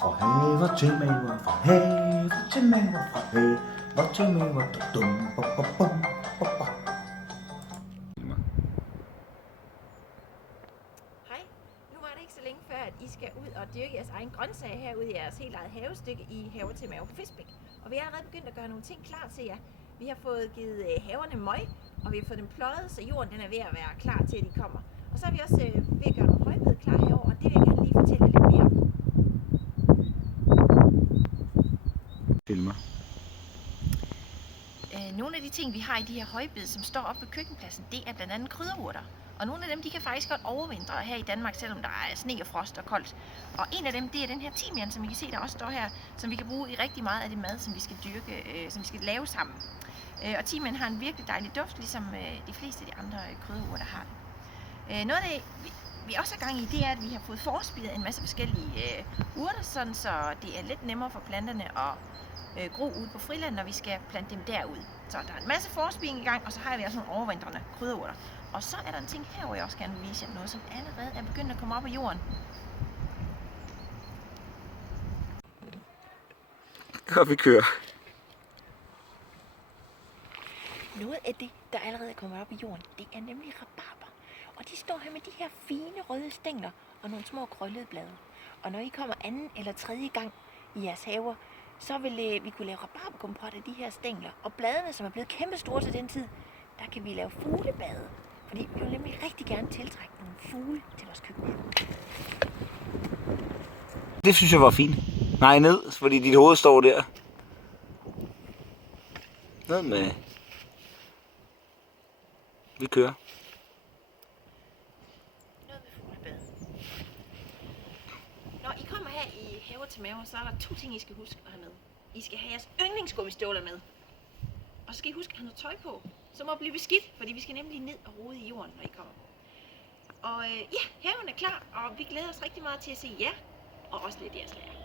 Fra haver til maver, fra haver til maver, fra haver til maver, dum bum bum bum bum. Hej, nu var det ikke så længe før, at I skal ud og dyrke jeres egen grøntsager herude i jeres helt eget havestykke i Haver til Maver på Fisbæk. Og vi er allerede begyndt at gøre nogle ting klar til jer. Vi har fået givet haverne møg, og vi har fået dem pløjet, så jorden den er ved at være klar til, at de kommer. Og så er vi også ved at gøre nogle højbed klar herover, og det vil jeg gerne lige fortælle lidt mere om. Filmer. Nogle af de ting, vi har i de her højbed, som står oppe på køkkenpladsen, det er blandt andet krydderurter. Og nogle af dem, de kan faktisk godt overvintre her i Danmark, selvom der er sne og frost og koldt. Og en af dem, det er den her timian, som I kan se, der også står her, som vi kan bruge i rigtig meget af det mad, som vi skal dyrke, som vi skal lave sammen. Og timian har en virkelig dejlig duft, ligesom de fleste af de andre krydderurter har det. Noget af det, vi også har gang i, det er, at vi har fået forspiret en masse forskellige urter, sådan så det er lidt nemmere for planterne at gro ud på friland, når vi skal plante dem derud. Så der er en masse forspiring i gang, og så har vi også nogle overvintrende krydderurter. Og så er der en ting her, hvor jeg også gerne vil vise jer noget, som allerede er begyndt at komme op af jorden. Og vi kører. Noget af det, der allerede er kommet op i jorden, det er nemlig rabarber. Og de står her med de her fine røde stængler og nogle små krøllede blade. Og når I kommer anden eller tredje gang i jeres haver, så vil vi kunne lave rabarberkompot af de her stængler. Og bladene, som er blevet kæmpe store til den tid, der kan vi lave fuglebade. Fordi vi vil nemlig rigtig gerne tiltrække nogle fugle til vores køkken. Det synes jeg var fint. Nej, ned, fordi dit hoved står der. Ned med. Vi kører. Noget med fuglebade. Når I kommer her i Haver til Maver, så er der 2 ting, I skal huske at have med. I skal have jeres yndlingsgummistøvler med. Og så skal I huske at have noget tøj på, som må blive beskidt, fordi vi skal nemlig ned og rode i jorden, når I kommer. Og ja, haven er klar, og vi glæder os rigtig meget til at se jer, og også lidt jeres lærer.